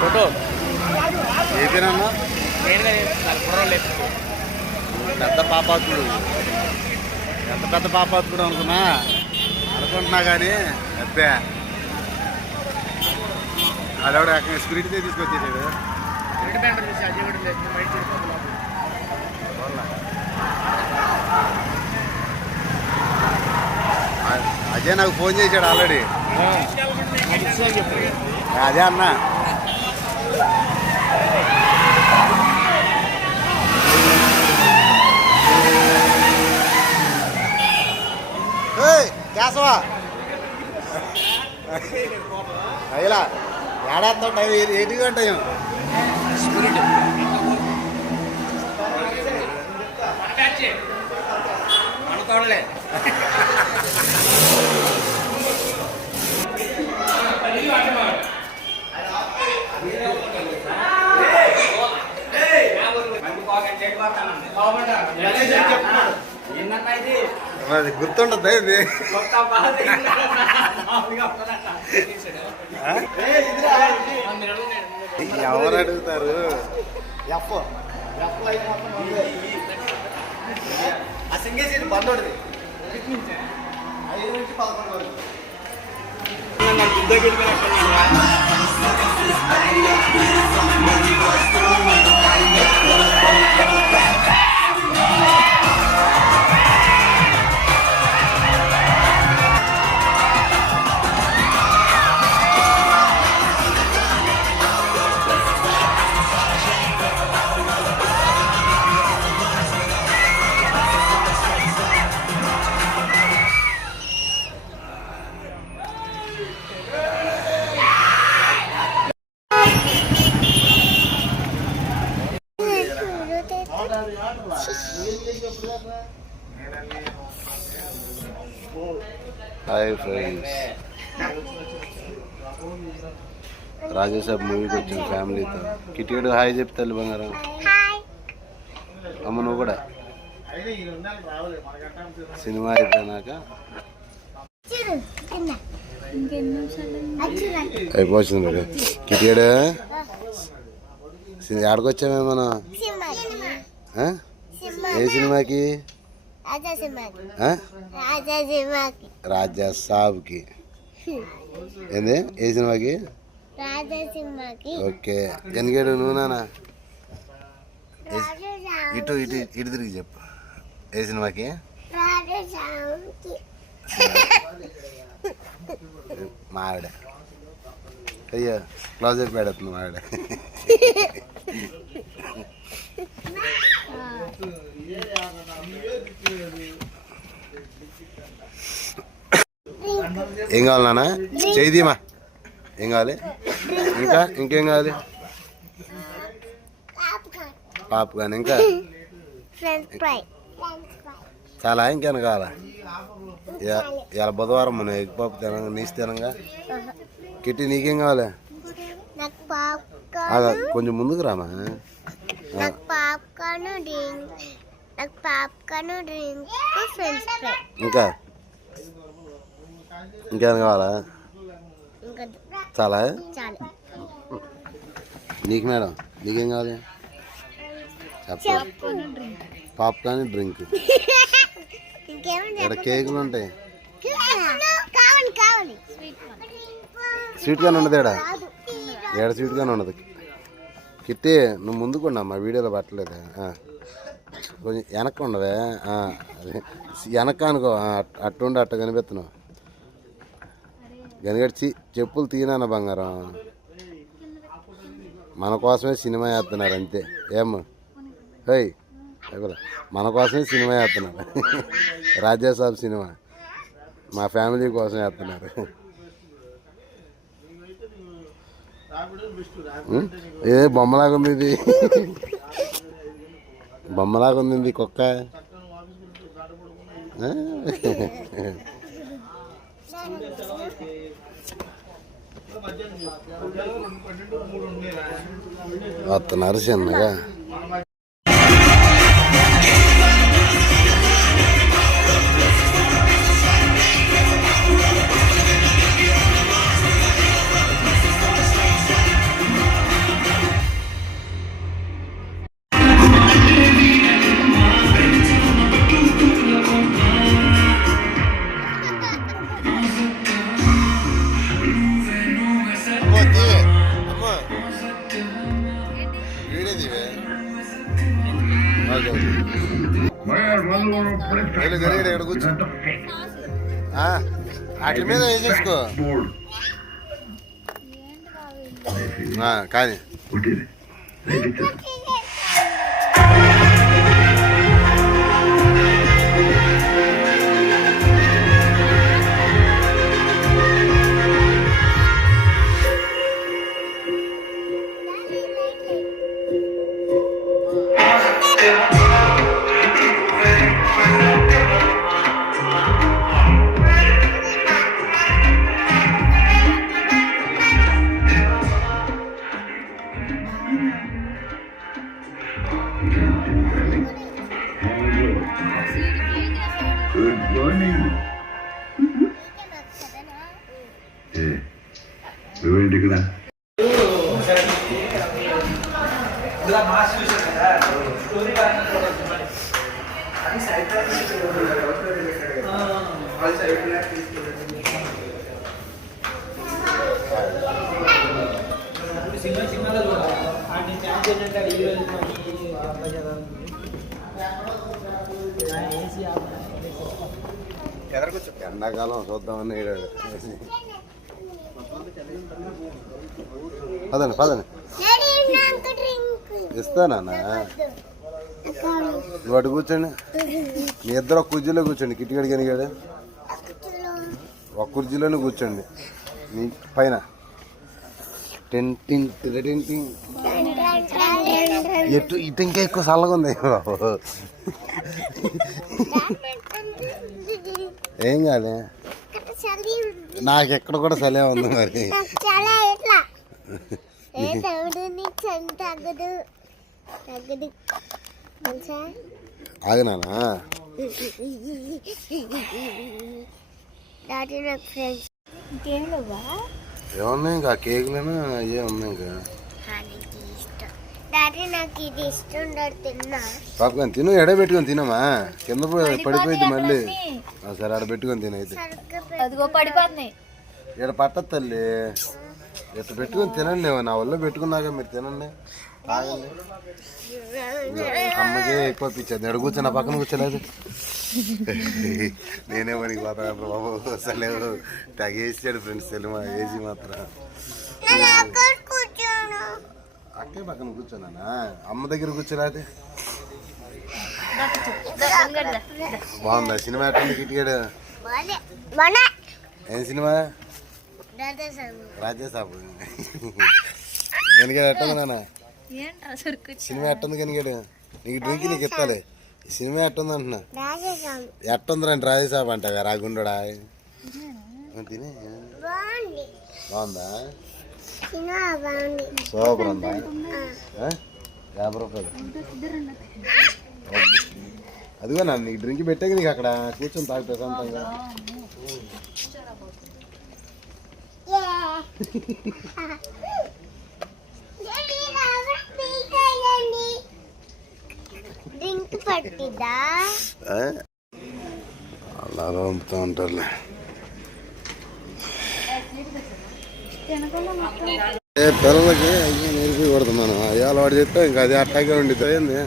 Photo ఏపీనన్నా పెద్ద పాపాత్ముడు, ఎంత పెద్ద పాపాత్ముడు అనుకుంటున్నా కానీ పెద్ద అదొకటి అక్కడ స్పిరిట్ తీసుకొచ్చేసాడు. అజయ్ నాకు ఫోన్ చేశాడు ఆల్రెడీ. అదే అన్నా కేశవా అయిలా ఏడాది టైం 8 గంట స్పిరిట్ అనుకోవడలే. అది గుర్తుండద్దా ఇది? ఎవరు అడుగుతారు? ఆ సింగేసి బందోడిది 5 నుంచి 11 వరకు. హాయ్ ఫ్రెండ్స్, రాజాసాబ్ మూవీకి వచ్చిన ఫ్యామిలీతో. కిటికీడు హాయ్ చెప్తాను బంగారం. అమ్మ నువ్వు కూడా సినిమా అయిపోయినాక అయిపోతుంది. కిటికీడు ఆడకొచ్చామే మనం. ఏ సినిమాకి? రాజా సాబ్కి. ఏంది? ఏ సినిమాకి? ఓకే. ఎనగేడు నువ్వు నానా ఇటు ఇటు ఇటు తిరిగి చెప్పు. ఏ సినిమాకి? మా ఆవిడ అయ్యో క్లోజ్ అయిపోయాడుతుంది మా ఆవిడ. ఏం కావాలి నాన్న? చేయిదీమా. ఏం కావాలి? ఇంకేం కావాలి? పాప్కార్న్. ఇంకా చాలా ఇంకేనా కావాలా? ఇలా బుధవారం మనం ఎగ్ పప్పు తినంగా నీసి తినంగా. కిట్టి నీకేం కావాలి? కొంచెం ముందుకు రామా. ఇంకా ఇంకేమైనా కావాలా? చాలా. నీకు మేడం నీకేం కావాలి? చెప్ప. Popcorn, drink. ఇక్కడ కేకులు ఉంటాయి. స్వీట్ కార్న్ ఉండదు ఏడ స్వీట్ కార్న్ ఉండదు. కిట్టి నువ్వు ముందుకున్నా మా వీడియోలో పట్టలేదు. కొంచెం వెనక్కి ఉండవే. అదే వెనక అనుకో. అట్టుండి అట్ట కనిపెత్తున్నావు. గనిగడిచి చెప్పులు తీయనా బంగారం. మన కోసమే సినిమా వేస్తున్నారు అంతే. ఏమ్మా హై మన కోసమే సినిమా వేస్తున్నారు. రాజాసాబ్ సినిమా మా ఫ్యామిలీ కోసం వేస్తున్నారు. ఏ బొమ్మలాగుంది ఇది. బొమ్మలాగుంది ఇది కుక్క. వస్తున్నారు చిన్నగా. గరిగడ ఇక్కడ కూర్చో వాటి మీద వేసేసుకో కానీ నువ్వేంటి ఇక్కడ ఎండాకాలం చూద్దామని పదండి పదండి ఇస్తానా నువ్వు అటు కూర్చోండి మీ ఇద్దరు ఒక కుర్చీలో కూర్చోండి కిటికడికి ఎనిగాడు ఒక కుర్చీలోనే కూర్చోండి నీ పైన ఎటు ఇటు ఇంకా ఎక్కువ చల్లగా ఉంది బాబు ఏం కాదు నాకు ఎక్కడ కూడా చలే ఉంది మరి ఆగినానా ఏమన్నా ఇంకా కేకులేనా అయ్యే ఉన్నాయి ఇంకా పాపకొని తిను ఎడ పెట్టుకొని తినమా కింద పడిపోయింది మళ్ళీ సరే ఆడ పెట్టుకొని తినైతే ఇక్కడ పట్టదు తల్లి ఎట్లా పెట్టుకొని తినండి నా వల్ల పెట్టుకున్నాక మీరు తినండి తాగండి అమ్మకే ఎక్కువ పిచ్చేది ఎడ కూర్చొని పక్కన కూర్చోలేదు నేనే పనికి పోతాను బాబు అసలు తగేసాడు ఫ్రెండ్స్ సినిమా ఏజీ మాత్రం అక్కే పక్కన కూర్చోనా అమ్మ దగ్గర కూర్చోరాది బాగుందా సినిమా ఎట్లా కిటికాడు ఏం సినిమా రాజేసాబు కనిగాడు ఎట్టుంది నాన్న సినిమా ఎట్టుంది కనిగాడు నీకు డ్రింక్ నీకు ఇస్తాలే సినిమా ఎట్టుంది అంటున్నా ఎట్టుంది రండి రాజేసాబు అంట రాగుండా తినే బాగుందా సూపర్ ఉందా 50 రూపాయలు అదిగో నన్ను నీకు డ్రింక్ పెట్టాక నీకు అక్కడ కూర్చొని తాగు ప్రశాంతంగా అలా పంపుతూ ఉంటారులే పిల్లలకి అయ్యి నేర్పించకూడదు మనం అయ్యాలు వాడు చెప్తే ఇంకా అది అట్టాగే ఉండిపోయింది